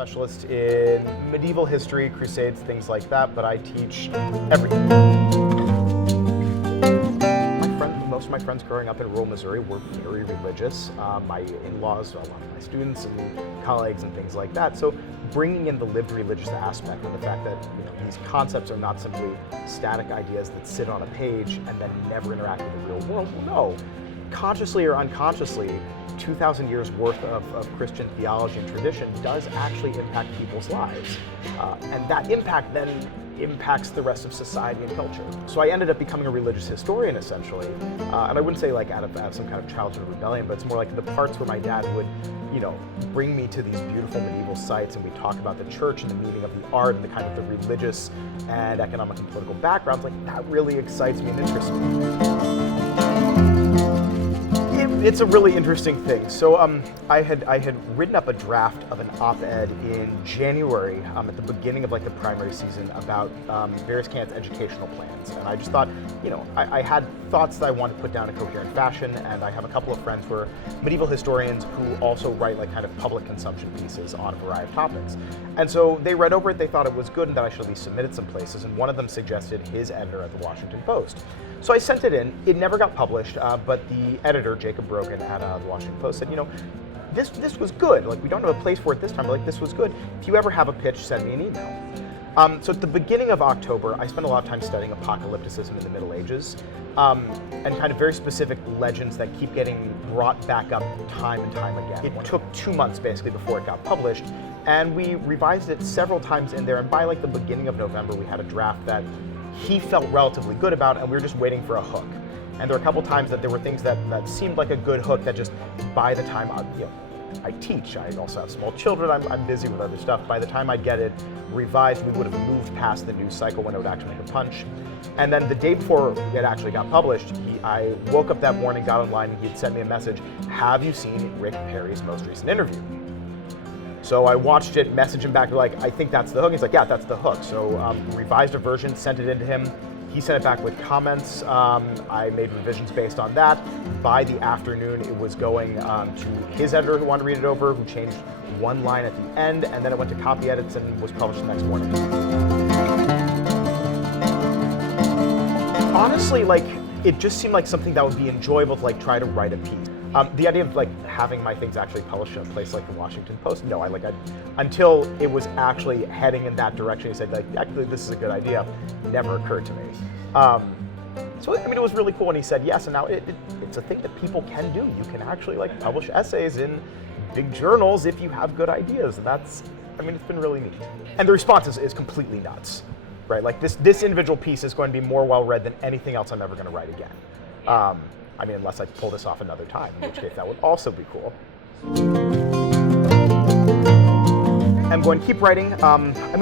specialist in medieval history, crusades, things like that, but I teach everything. Most of my friends growing up in rural Missouri were very religious. My in-laws, a lot of my students and colleagues and things like that. So bringing in the lived religious aspect and the fact that these concepts are not simply static ideas that sit on a page and then never interact with the real world. Well, no, consciously or unconsciously, 2,000 years worth of Christian theology and tradition does actually impact people's lives. And that impact then impacts the rest of society and culture. So I ended up becoming a religious historian, essentially. And I wouldn't say like out of some kind of childhood rebellion, but it's more like the parts where my dad would, bring me to these beautiful medieval sites and we talk about the church and the meaning of the art and the kind of the religious and economic and political backgrounds. Like, that really excites me and interests me. It's a really interesting thing. So I had written up a draft of an op-ed in January at the beginning of like the primary season about various candidates' educational plans, and I just thought, I had thoughts that I wanted to put down in coherent fashion, and I have a couple of friends who are medieval historians who also write like kind of public consumption pieces on a variety of topics, and so they read over it, they thought it was good, and that I should at least submit it some places, and one of them suggested his editor at the Washington Post. So I sent it in. It never got published, but the editor, Jacob Brogan at the Washington Post, said, this was good. Like, we don't have a place for it this time, but like, this was good. If you ever have a pitch, send me an email. So at the beginning of October, I spent a lot of time studying apocalypticism in the Middle Ages, and kind of very specific legends that keep getting brought back up time and time again. It took 2 months basically before it got published, and we revised it several times in there, and by like the beginning of November, we had a draft that he felt relatively good about, and we were just waiting for a hook. And there were a couple times that there were things that seemed like a good hook that just, by the time I teach, I also have small children, I'm busy with other stuff. By the time I get it revised, we would have moved past the news cycle when it would actually make a punch. And then the day before it actually got published, I woke up that morning, got online, and he had sent me a message, "Have you seen Rick Perry's most recent interview?" So I watched it, messaged him back, like, "I think that's the hook." He's like, "Yeah, that's the hook." So revised a version, sent it in to him. He sent it back with comments. I made revisions based on that. By the afternoon, it was going to his editor who wanted to read it over, who changed one line at the end, and then it went to copy edits and was published the next morning. Honestly, like, it just seemed like something that would be enjoyable to like try to write a piece. The idea of like having my things actually published in a place like the Washington Post, no, until it was actually heading in that direction, he said, like, actually this is a good idea, never occurred to me. So I mean, it was really cool when he said yes, and now it's a thing that people can do. You can actually like publish essays in big journals if you have good ideas, and it's been really neat. And the response is completely nuts, right? Like this individual piece is going to be more well read than anything else I'm ever going to write again. Unless I pull this off another time, in which case that would also be cool. I'm going to keep writing.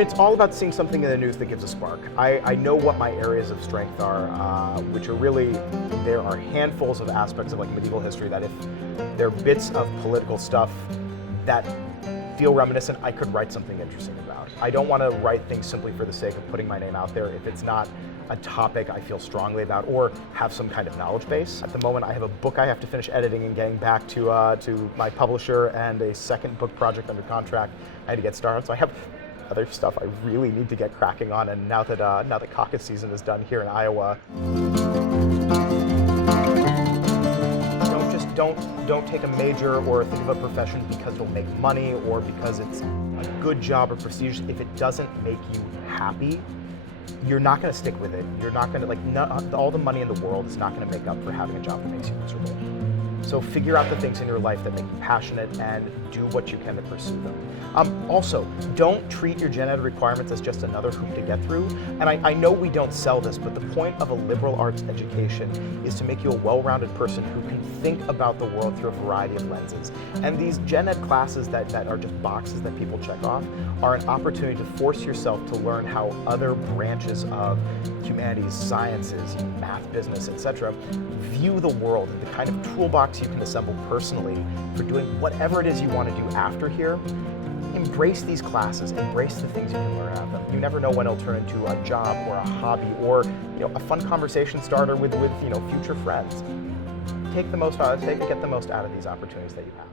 It's all about seeing something in the news that gives a spark. I know what my areas of strength are, which are really, there are handfuls of aspects of like medieval history that if there are bits of political stuff that feel reminiscent, I could write something interesting about. I don't want to write things simply for the sake of putting my name out there if it's not a topic I feel strongly about or have some kind of knowledge base. At the moment, I have a book I have to finish editing and getting back to my publisher, and a second book project under contract I had to get started. So I have other stuff I really need to get cracking on, and now that caucus season is done here in Iowa, don't take a major or think of a profession because it'll make money or because it's a good job or prestigious. If it doesn't make you happy, you're not going to stick with it. You're not going to, all the money in the world is not going to make up for having a job that makes you miserable. So figure out the things in your life that make you passionate and do what you can to pursue them. Also, don't treat your gen ed requirements as just another hoop to get through. And I know we don't sell this, but the point of a liberal arts education is to make you a well-rounded person who can think about the world through a variety of lenses. And these gen ed classes that are just boxes that people check off are an opportunity to force yourself to learn how other branches of humanities, sciences, math, business, etc., view the world, the kind of toolbox you can assemble personally for doing whatever it is you want to do after here. Embrace these classes, embrace the things you can learn out of them. You never know when it'll turn into a job or a hobby or a fun conversation starter with future friends. Get the most out of these opportunities that you have.